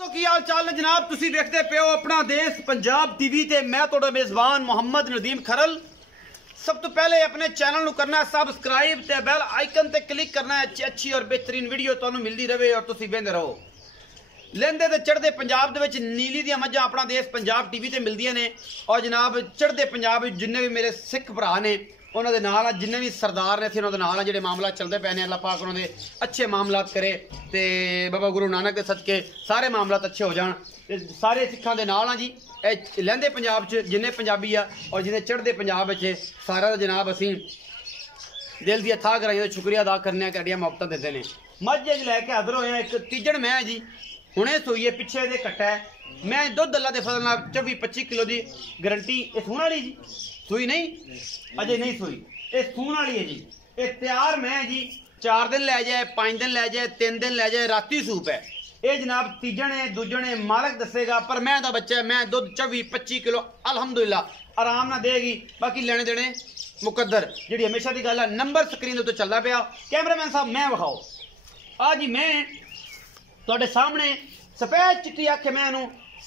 तो की हाल चाल है जनाब, तुसी देखते पे हो अपना देश पंजाब टीवी ते मैं तोड़ा मेजबान मोहम्मद नदीम खरल। सब तो पहले अपने चैनल को करना है सबसक्राइब ते बेल आइकन ते क्लिक करना है। अच्छी और बेहतरीन वीडियो तुहानू मिलती रहे और तुसी वेंदे रहो। लेंदे ते चढ़दे पंजाब दे विच नीली दी मझां अपना देश पंजाब टीवी ते मिलदियां ने और जनाब चढ़दे पंजाब जिन्ने भी मेरे सिख भरा ने उन्होंने नाल जिन्ने भी सरदार ने उन्होंने नाल जिहड़े मामला चलते पे ने अल्लाह पाक उन्होंने अच्छे मामलात करे ते बाबा गुरु नानक के सदके सारे मामलात अच्छे हो जान। सारे सिखां दे नाल जी लैंदे पंजाब च जिन्ने पंजाबी आ और जिन्ने चढ़दे पंजाब च सारा जनाब असीं दिल दी अथाह गहराई शुक्रिया अदा करने साडियां मुहब्बतां दिंदे ने। मझ लैके हाज़र होए एक तीजण मैं जी हुणे सूई है पिछे दे कट्टा है मैं दुध अल्लाह दे फजल नाल 24-25 किलो की गारंटी ये सूण वाली जी सूई नहीं अजे नहीं सूई ये सूण वाली है जी। ये तैयार मैं जी 4 दिन लै जाए 5 दिन लै जाए 3 दिन लै जाए राती सूप है ये जनाब तीजण है दूजण है मालक दसेगा पर मैं दा बच्चा मैं दुध 24-25 किलो अलहमदुलिल्लाह आराम ना देगी। बाकी लेने देने मुकद्दर जी हमेशा की गल है। नंबर स्क्रीन उत्ते चलता पाया कैमरामैन साहब मैं विखाओ आ जी मैं तुहाडे सामने सफेद चिट्टी अख मैं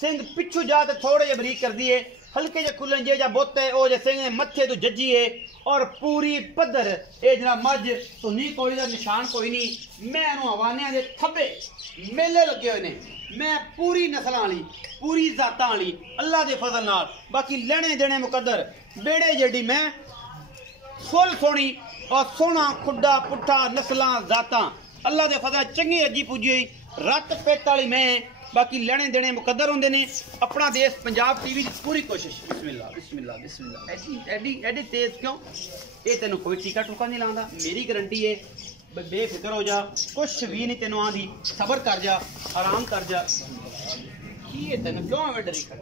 सिंह पिछू जा तो थोड़े जे बरीक कर दिए हल्के जे खुलन जे बोते ओ जे सिंह मत्थे तो जजी है और पूरी पद्धर ये जनाब मझ धुनी कोई का निशान कोई नहीं। मैं हवानिया के थब्बे मेले लगे हुए ने मैं पूरी नस्ल वाली पूरी जातां वाली अल्लाह के फजल नाल बाकी लेने देने मुकद्दर बेड़े जेडी मैं फुल सोनी और सोना खुड्डा पुट्ठा नस्ल जातां अल्लाह के फजल चंगी अजी पुजी हुई रत पेट वाली मैं बाकी लेने देने मुकद्दर होंगे ने। अपना देश पंजाब टीवी की पूरी कोशिश बिस्मिल्लाह बिस्मिल्लाह बिस्मिल्लाह एडी एडी तेज क्यों ये तेन कोई टीका टूका नहीं लाता मेरी गारंटी है बेफिक्र हो जा कुछ भी नहीं तेन आँधी सबर कर जा आराम कर जा की तेन क्यों एवं डरी कर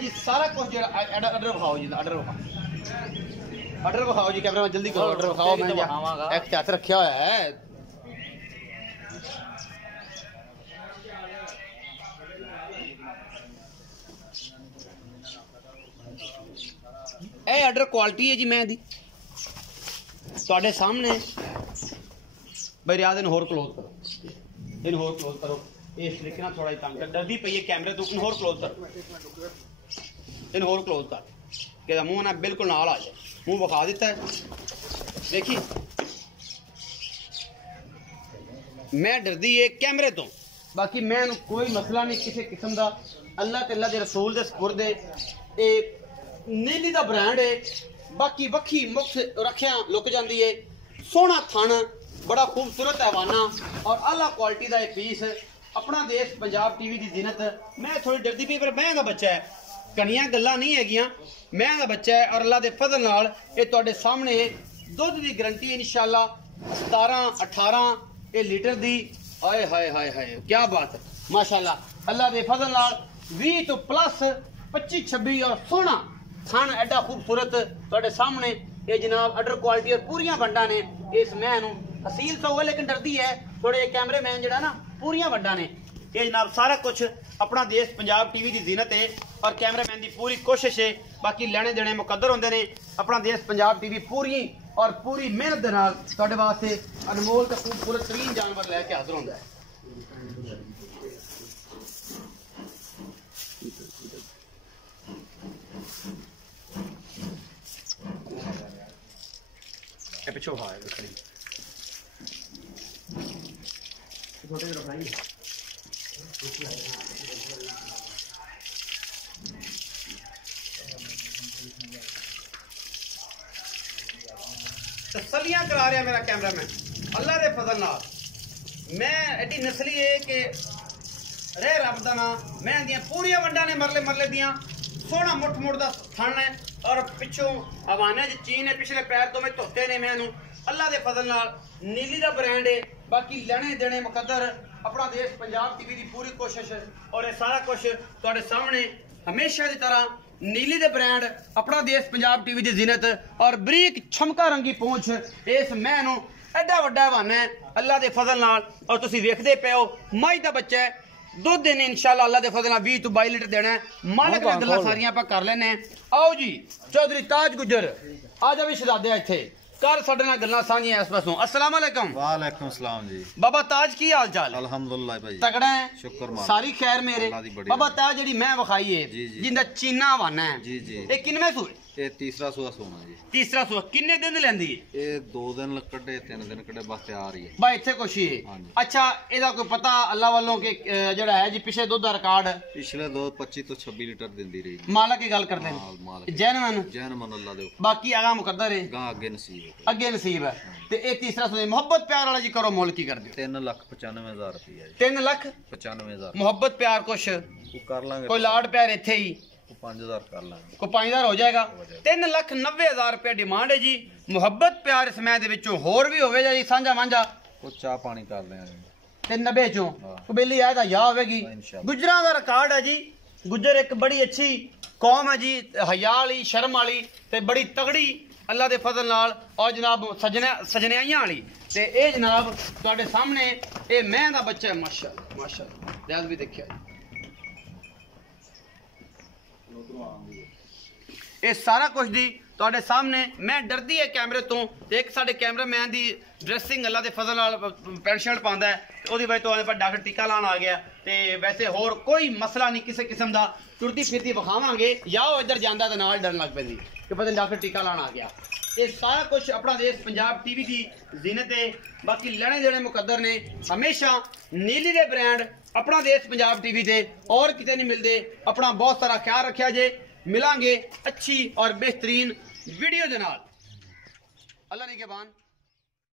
जी सारा कुछ जो आर्डर विखाओ जी आर्डर विखाओ जी कैमरा जल्दी करो आर्डर विखाओ मैं एक हथ रखा हुआ है। ਇਹ ਆਰਡਰ ਕੁਆਲਿਟੀ ਹੈ ਜੀ ਮੈਂ ਦੀ ਤੁਹਾਡੇ ਸਾਹਮਣੇ ਬਈ ਰਿਆਦ ਇਹਨੂੰ ਹੋਰ ਕਲੋਜ਼ ਕਰੋ ਇਹਨੂੰ ਹੋਰ ਕਲੋਜ਼ ਕਰੋ ਇਸ ਤਰੀਕੇ ਨਾਲ ਥੋੜਾ ਜਿਹਾ ਤੰਗ ਕਰ ਡਰਦੀ ਪਈ ਹੈ ਕੈਮਰੇ ਤੋਂ ਇਹਨੂੰ ਹੋਰ ਕਲੋਜ਼ ਕਰ ਇਹਨੂੰ ਹੋਰ ਕਲੋਜ਼ ਕਰ ਕਿ ਮੂੰਹ ਨਾਲ ਬਿਲਕੁਲ ਨਾਲ ਆ ਜਾਏ ਮੂੰਹ ਵਿਖਾ ਦਿੱਤਾ ਹੈ ਦੇਖੀ ਮੈਂ ਡਰਦੀ ਹੈ ਕੈਮਰੇ ਤੋਂ ਬਾਕੀ ਮੈਂ ਕੋਈ ਮਸਲਾ ਨਹੀਂ ਕਿਸੇ ਕਿਸਮ ਦਾ अल्लाह ते अल्लाह दे रसूल दे सपुर्द ए नीली दा ब्रांड है बाकी वक्खी मुख रखिया लुक जाती है सोहना थन बड़ा खूबसूरत हैवाना और आला क्वालिटी का एक पीस अपना देश पंजाब टीवी की जीनत। मैं थोड़ी डरदी पई पर मैं दा बच्चा है कनियां गल्लां नहीं हैगियां मैं दा बच्चा है और अल्लाह दे फजल नाल ये तुहाडे सामने दुध की गारंटी इंशाअल्लाह 17-18 लीटर दी हाय हाय हाय हाय क्या बात है माशाअल्लाह अल्लाह दे फजल नाल 20 तो प्लस 25-26 और सोना थान एडा खूबसूरत तुहाडे सामने ये जनाब अडर क्वालिटी और पूरियां वंडा ने इस मैं हसील तो हुआ लेकिन डरदी है थोड़े कैमरे मैन जड़ा ना पूरियां वंडा ने ये जनाब सारा कुछ अपना देश पंजाब टीवी की जीनत है और कैमरा मैन की पूरी कोशिश है बाकी लेने देने मुकद्दर होंगे ने। अपना देश पंजाब टीवी पूरी और पूरी मेहनत के नाल तुहाडे वास्ते अनमोल ते खूबसूरत तरीन जानवर लैके हाजिर होंदा है। पिछो तसलियां करा रहा मेरा कैमरा मैन अल्लाह के फजल नाल मैं एडी नस्ली है कि रह रब दा ना मैं दियां पूरियां वंडा ने मरले मरले दियां सोहना मुठ मुठ दा थन है और पिछों हवाने चीन है पिछले पैर तो मैं धोते ने मैं अल्लाह के फजल नाल नीली दा ब्रांड है बाकी लेने देने मुकद्दर अपना देश पंजाब टीवी की पूरी कोशिश और ये सारा कुछ तुहाडे सामने हमेशा की तरह नीली दे ब्रांड अपना देश पंजाब टीवी की जीनत और बरीक छमका रंगी पहुंच इस मैं एडा वड्डा हवाना है अल्लाह के फजल नाल और तुसीं वेखदे पे हो मझ दा बच्चा है दुध देने इंशाअल्लाह अल्लाह के फजल 20 तो 22 लीटर देना है मालक ने गल्लां सारियां आप कर लेने। आओ जी चौधरी ताज गुजर आ जा भी शहजादे इत्थे कर साडे नाल गल्लां साझियां इस पासों। अस्सलाम वालेकुम। वालेकुम सलाम जी। बाबा ताज की हाल चाल? अल्हम्दुलिल्लाह भाई तगड़ा है, शुक्र मालिक सारी खैर मेरे। बाबा ताज जेडी मैं विखाई है जी, जी। जिंदा चीना वाना है जी जी ये किनवे सूए? ये तीसरा सूआ सोना जी। तीसरा सूआ किन्ने दिन लेंदी है? ये 2 दिन कड्डे 3 दिन कड्डे बस तैयार ही है भाई इत्थे कुछ ही है। हाँ जी। अच्छा एदा कोई पता अल्लाह वालों के जेड़ा है जी पिछले दुध दा रिकॉर्ड पिछले 25 तो 26 लीटर दिंदी रही। मालक की गल करते हाँ, हैं मालिक जैनवन जैन मन अल्लाह दे बाकी आगा मुकद्दर है गां अगे नसीब है। अगे नसीब है। ते ए तीसरा सूआ मोहब्बत प्यार वाला जी करो मोल की कर दियो 3,95,000 रुपया जी। 3,95,000 95,000 मोहब्बत प्यार कुछ वो कर लांगे कोई लाड प्यार इत्थे ही 5,000 कर लांगे को 5,000 हो जाएगा। 3,90,000 रुपया डिमांड है जी। मोहब्बत प्यार इस मैं दे विचों होर भी होवे जी सांझा मांझा वो चाह पानी कर लेंगे 390 चों हाँ। कबीली आया या होवेगी। हाँ, इंशाअल्लाह। गुजरां दा रिकॉर्ड है जी। गुजर एक बड़ी अच्छी कौम है जी, हया वाली शर्म वाली ते बड़ी तगड़ी अल्लाह दे फजल नाल और जनाब सजनियां वाली ते ए जनाब तुहाडे सामने ए मैं दा बच्चा है माशाअल्लाह माशाअल्लाह ध्यान भी देखिया जी। ਇਹ ਸਾਰਾ ਕੁਝ ਦੀ ਤੁਹਾਡੇ ਸਾਹਮਣੇ ਮੈਂ ਡਰਦੀ ਹੈ ਕੈਮਰੇ ਤੋਂ ਤੇ ਇੱਕ ਸਾਡੇ ਕੈਮਰਾਮੈਨ ਦੀ ਡਰੈਸਿੰਗ ਅੱਲਾ ਦੇ ਫਜ਼ਲ ਨਾਲ ਪੈਂਟ ਸ਼ਰਟ ਪਾਉਂਦਾ ਹੈ ਤੇ ਉਹਦੀ ਵਜ੍ਹਾ ਤੋਂ ਆਲੇ ਪਰ ਡਾਕਟਰ ਟੀਕਾ ਲਾਣ ਆ ਗਿਆ ਤੇ ਵੈਸੇ ਹੋਰ ਕੋਈ ਮਸਲਾ ਨਹੀਂ ਕਿਸੇ ਕਿਸਮ ਦਾ। ਟੁਰਤੀ ਫਿਰਤੀ ਵਿਖਾਵਾਂਗੇ ਜਾਂ ਉਹ ਇੱਧਰ ਜਾਂਦਾ ਤੇ ਨਾਲ ਡਰਨ ਲੱਗ ਪੈਂਦੀ ਕਿ ਪਤਾ ਨਹੀਂ ਡਾਕਟਰ ਟੀਕਾ ਲਾਣ ਆ ਗਿਆ। ਇਹ ਸਾਰਾ ਕੁਝ ਆਪਣਾ ਦੇਸ਼ ਪੰਜਾਬ ਟੀਵੀ ਦੀ ਜ਼ਿਨਤ ਹੈ। ਬਾਕੀ ਲੈਣੇ ਦੇਣੇ ਮੁਕੱਦਰ ਨੇ ਹਮੇਸ਼ਾ ਨੀਲੀ ਦੇ ਬ੍ਰਾਂਡ अपना देश पंजाब टीवी से और कितने नहीं मिलते। अपना बहुत सारा ख्याल रखा जे मिलांगे अच्छी और बेहतरीन वीडियो के नाल। अल्लाह ने के बान।